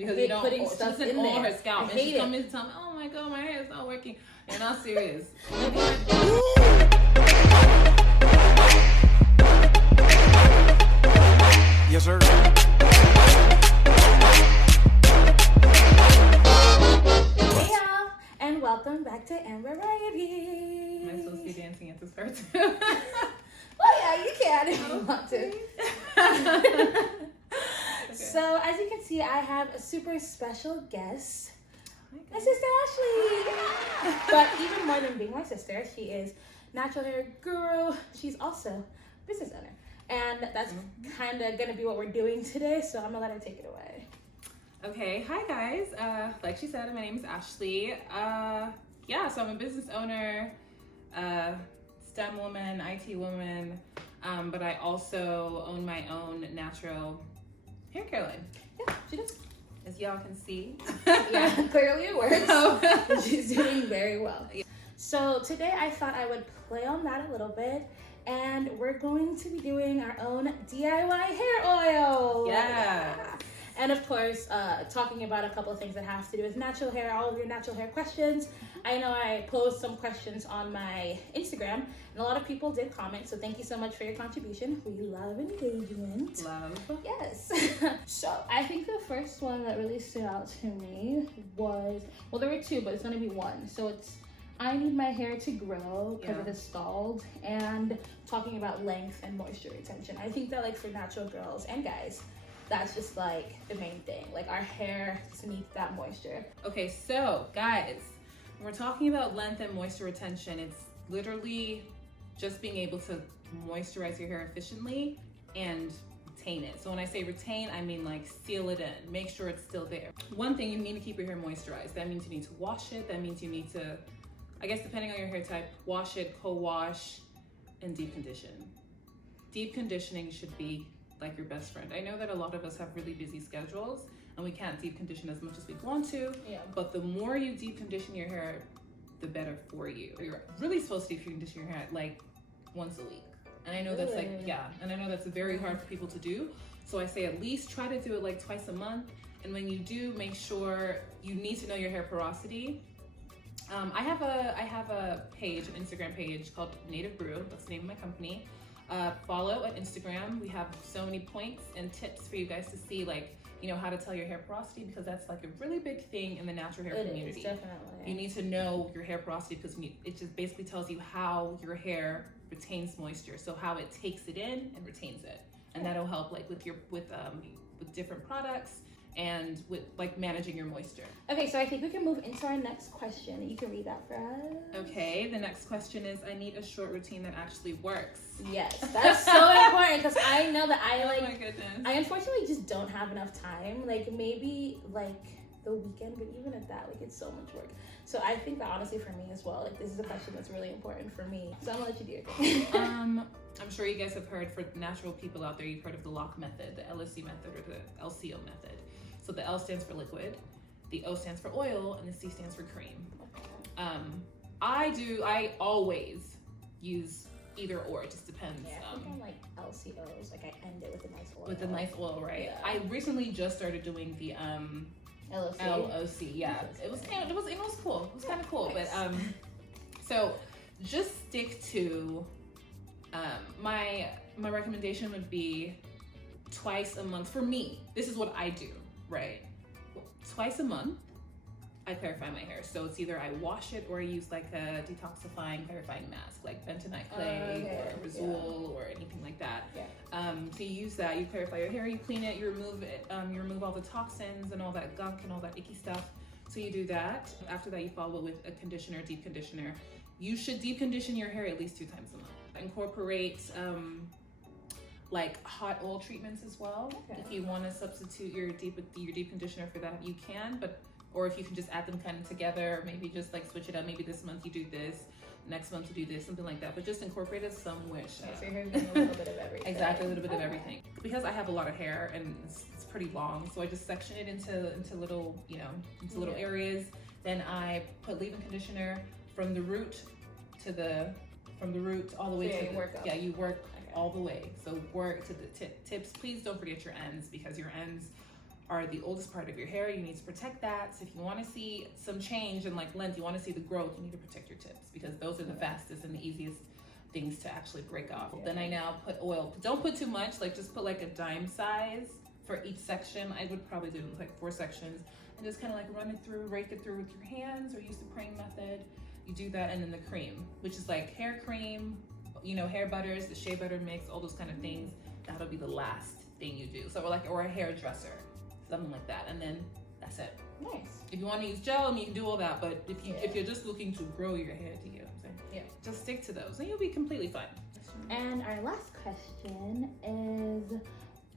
Because you don't putting stuff in all there. her scalp. And she's coming to tell me, oh my god, my hair is not working. You're not serious. Yes, sir. Hey y'all, and welcome back to Amber Variety. Am I supposed to be dancing at this part too? Well, yeah, you can if you want to. Okay. So, as you can see, I have a super special guest, my sister Ashley. But even more than being my sister, she is natural hair guru. She's also a business owner. And that's kind of going to be what we're doing today, so I'm going to let her take it away. Okay, hi guys. Like she said, my name is Ashley. So I'm a business owner, STEM woman, IT woman, but I also own my own natural hair care line. Yeah, she does. As y'all can see. Yeah, clearly it works. So- She's doing very well. So today I thought I would play on that a little bit, and we're going to be doing our own DIY hair oil. Yeah. And of course, talking about a couple of things that have to do with natural hair, all of your natural hair questions. I know I posed some questions on my Instagram, and a lot of people did comment, so thank you so much for your contribution. We love engagement. Love. Yes. So I think the first one that really stood out to me was, well, there were two, but it's going to be one. So it's, I need my hair to grow because it is stalled, and talking about length and moisture retention. I think that, like, for natural girls and guys, that's just like the main thing. Like, our hair just needs that moisture. Okay, so guys, when we're talking about length and moisture retention, it's literally just being able to moisturize your hair efficiently and retain it. So when I say retain, I mean like seal it in, make sure it's still there. One thing, you need to keep your hair moisturized. That means you need to wash it. That means you need to, I guess depending on your hair type, wash it, co-wash, and deep condition. Deep conditioning should be like your best friend. I know that a lot of us have really busy schedules and we can't deep condition as much as we want to, but the more you deep condition your hair, the better for you. You're really supposed to deep condition your hair like once a week. And I know that's like, and I know that's very hard for people to do. So I say at least try to do it like twice a month. And when you do, make sure you need to know your hair porosity. I have a page, an Instagram page called Native Brew. That's the name of my company. Follow on Instagram. We have so many points and tips for you guys to see, like, you know, how to tell your hair porosity, because that's like a really big thing in the natural hair community. Is, definitely. You need to know your hair porosity because it just basically tells you how your hair retains moisture, so how it takes it in and retains it, and that'll help like with different products and with like managing your moisture. Okay, so I think we can move into our next question. You can read that for us. Okay, the next question is, I need a short routine that actually works. Yes, that's so important, because I know that I Oh my goodness. I unfortunately just don't have enough time. Like, maybe like the weekend, but even at that, like, it's so much work. So I think that honestly for me as well, like, this is a question that's really important for me. So I'm gonna let you do your thing. I'm sure you guys have heard, for natural people out there, you've heard of the LOC method, the LSC method, or the LCO method. So the L stands for liquid, the O stands for oil, and the C stands for cream. I always use either or, it just depends. Yeah, I think I'm like LCOs, like I end it with a nice oil. With a nice oil, right? Yeah. I recently just started doing the LOC. Yeah, it was cool. It was kind of cool, nice. but so just stick to my recommendation would be twice a month. For me, this is what I do, right? Twice a month, I clarify my hair. So it's either I wash it or I use like a detoxifying clarifying mask, like bentonite clay or Rizul or anything like that. So you use that, you clarify your hair, you clean it, you remove it, you remove all the toxins and all that gunk and all that icky stuff. So you do that. After that, you follow it with a conditioner, deep conditioner. You should deep condition your hair at least 2 times a month. Incorporate like hot oil treatments as well. If you want to substitute your deep conditioner for that, you can, or if you can just add them kind of together, maybe just like switch it up. Maybe this month you do this, next month you do this, something like that. But just incorporate it somewhere. So your hair's doing a little bit of everything. Exactly, a little bit of everything. Because I have a lot of hair and it's pretty long, so I just section it into little, little areas. Then I put leave-in conditioner from the root all the way to you work all the way. So work to the tips. Please don't forget your ends, because your ends are the oldest part of your hair. You need to protect that. So if you want to see some change in like length, you want to see the growth, you need to protect your tips, because those are the fastest and the easiest things to actually break off. Then I now put oil. Don't put too much, like just put like a dime size for each section. I would probably do like 4 sections, and just kind of like run it through, rake it through with your hands, or use the praying method. You do that, and then the cream, which is like hair cream, you know, hair butters, the shea butter mix, all those kind of things. That'll be the last thing you do. So or a hairdresser, something like that, and then that's it. Nice. If you want to use gel, I mean, you can do all that, but if you're just looking to grow your hair, do you know what I'm saying? Yeah. Just stick to those, and you'll be completely fine. And our last question is,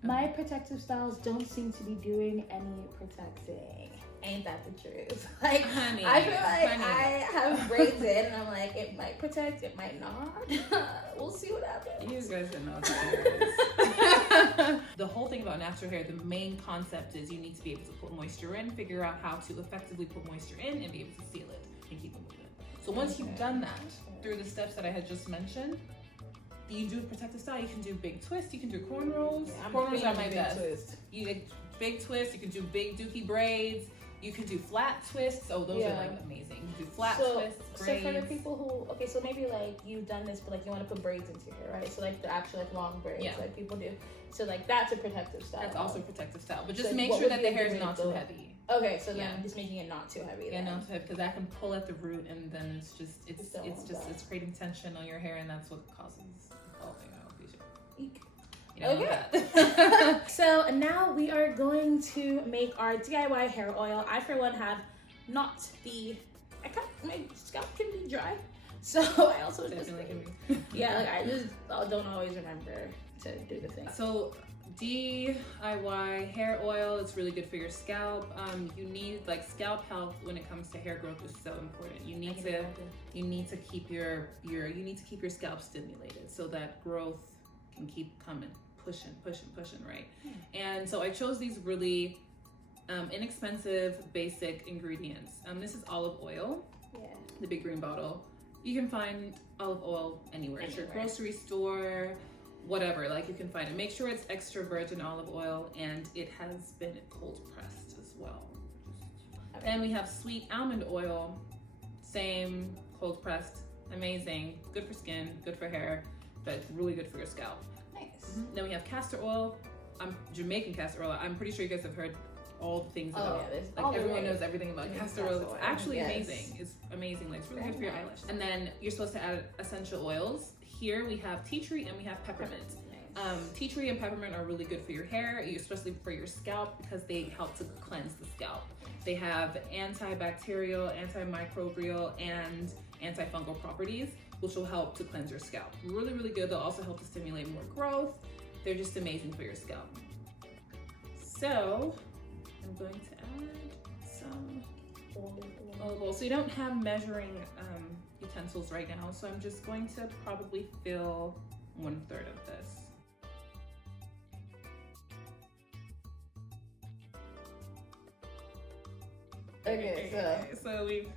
my protective styles don't seem to be doing any protecting. Ain't that the truth? Like, honey, I feel like I have braids in, and I'm like, it might protect, it might not. We'll see what happens. You guys don't know what it is. The whole thing about natural hair, the main concept is you need to be able to put moisture in, figure out how to effectively put moisture in, and be able to seal it and keep it moving. So once you've done that through the steps that I had just mentioned, you do a protective style. You can do big twists, you can do cornrows. Cornrows are my best. You get big twists, you can do big dookie braids. You can do flat twists. Oh, those are like amazing. You can do flat twists, braids. So for the people who, so maybe like you've done this, but like you want to put braids into your hair, right? So like the actual like long braids, like people do. So like that's a protective style. That's also a protective style, but just make sure that the hair is not too heavy. Okay, so then just making it not too heavy. Yeah, not too heavy, because that can pull at the root, and then it's creating tension on your hair, and that's what causes balding. Eek. You know, okay. So now we are going to make our DIY hair oil. I, for one, have not the. My scalp can be dry, so I also definitely can be. Yeah, like I don't always remember to do the thing. So DIY hair oil, it's really good for your scalp. You need like scalp health when it comes to hair growth is so important. You need to keep your scalp stimulated so that growth can keep coming, pushing, right? And so I chose these really inexpensive, basic ingredients. This is olive oil, the big green bottle. You can find olive oil anywhere. It's your grocery store, whatever, like you can find it. Make sure it's extra virgin olive oil, and it has been cold pressed as well. Then we have sweet almond oil, same, cold pressed, amazing, good for skin, good for hair, but really good for your scalp. Nice. Then we have castor oil. Jamaican castor oil. I'm pretty sure you guys have heard all the things about. Like everyone knows everything about castor oil. It's actually amazing. It's amazing. Like it's really good for your eyelash. And then you're supposed to add essential oils. Here we have tea tree and we have peppermint. Tea tree and peppermint are really good for your hair, especially for your scalp, because they help to cleanse the scalp. They have antibacterial, antimicrobial, and antifungal properties, which will help to cleanse your scalp. Really, really good. They'll also help to stimulate more growth. They're just amazing for your scalp. So I'm going to add some olive oil. So you don't have measuring utensils right now, so I'm just going to probably fill 1/3 of this. Okay, so we've,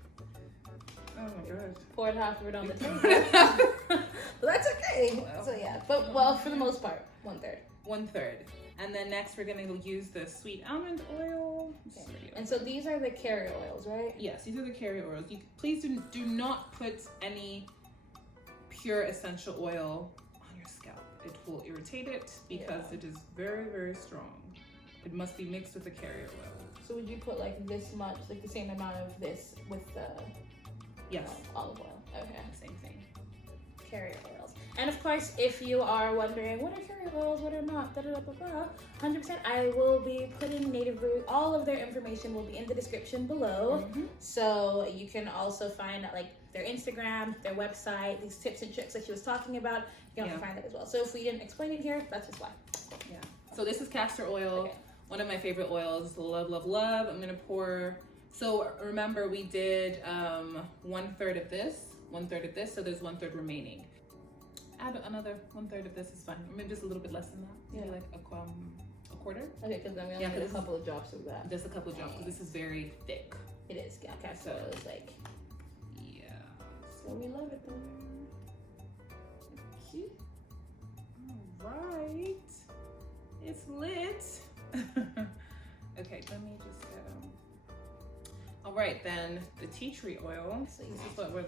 oh my gosh, poured half of it on the table. But that's okay. So yeah, but for the most part, 1/3. 1/3. And then next we're gonna use the sweet almond oil. Okay. And so these are the carrier oils, right? Yes, these are the carrier oils. Please do not put any pure essential oil on your scalp. It will irritate it because it is very, very strong. It must be mixed with the carrier oil. So would you put like this much, like the same amount of this with the olive oil? Okay. Same thing. Carrier oils. And of course, if you are wondering what are carrier oils, what are not, 100%, I will be putting Native Brew. All of their information will be in the description below. So you can also find like their Instagram, their website, these tips and tricks that she was talking about. You can also find that as well. So if we didn't explain it here, that's just why. Yeah. So this is castor oil. One of my favorite oils. Love, love, love. I'm gonna pour. So remember we did 1/3 of this, 1/3 of this. So there's 1/3 remaining. Add another 1/3 of this is fine. Maybe just a little bit less than that. Maybe like a quarter. Okay, because then we only need a couple of drops of that. Just a couple of drops because this is very thick. It is. Yeah, castor oil is like. Yeah. So we love it though. Cute. All right. It's lit. Okay, let me just get all right, then the tea tree oil. So this is what we're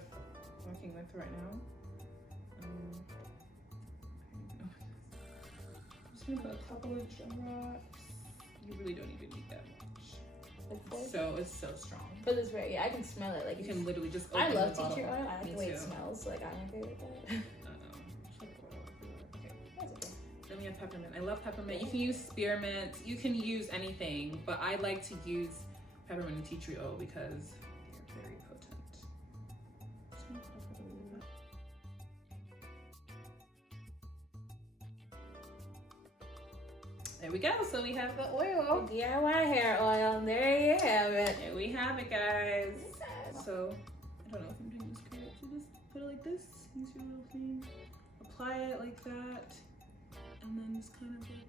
working with right now. I'm just gonna put a couple of drops. You really don't even need that much. It's so strong. But it's very, I can smell it. Like you can literally just open I love the tea bottle. tree oil. I like the way it too. smells. Like I'm okay with that. Okay. That's okay. Then we have peppermint. I love peppermint. You can use spearmint. You can use anything, but I like to use peppermint and tea tree oil because they're very potent. There we go. So we have the oil. DIY hair oil. There you have it. There we have it, guys. So I don't know if I'm doing this correct. So just put it like this. Use your little thing. Apply it like that, and then just kind of like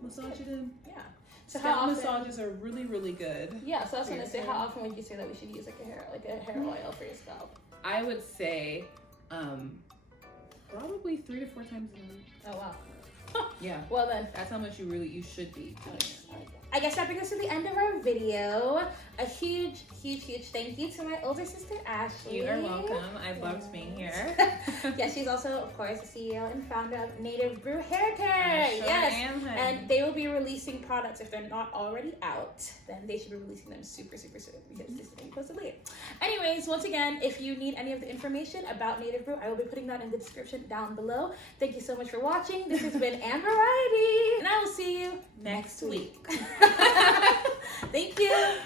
massage it in. Yeah. So Scalp how often, massages are really, really good. Yeah. So I was gonna say, how often would you say that we should use like a hair oil for your scalp? I would say, probably 3 to 4 times a week. Oh wow. Yeah. Well then, That's how much you should be doing it. I guess that brings us to the end of our video. A huge thank you to my older sister, Ashley. You are welcome. I've loved being here. Yeah, she's also, of course, the CEO and founder of Native Brew Hair Care. I sure am, honey. And they will be releasing products. If they're not already out, then they should be releasing them super soon because this is being posted later. Anyways, once again, if you need any of the information about Native Brew, I will be putting that in the description down below. Thank you so much for watching. This has been Amber Variety, and I will see you next week. Thank you.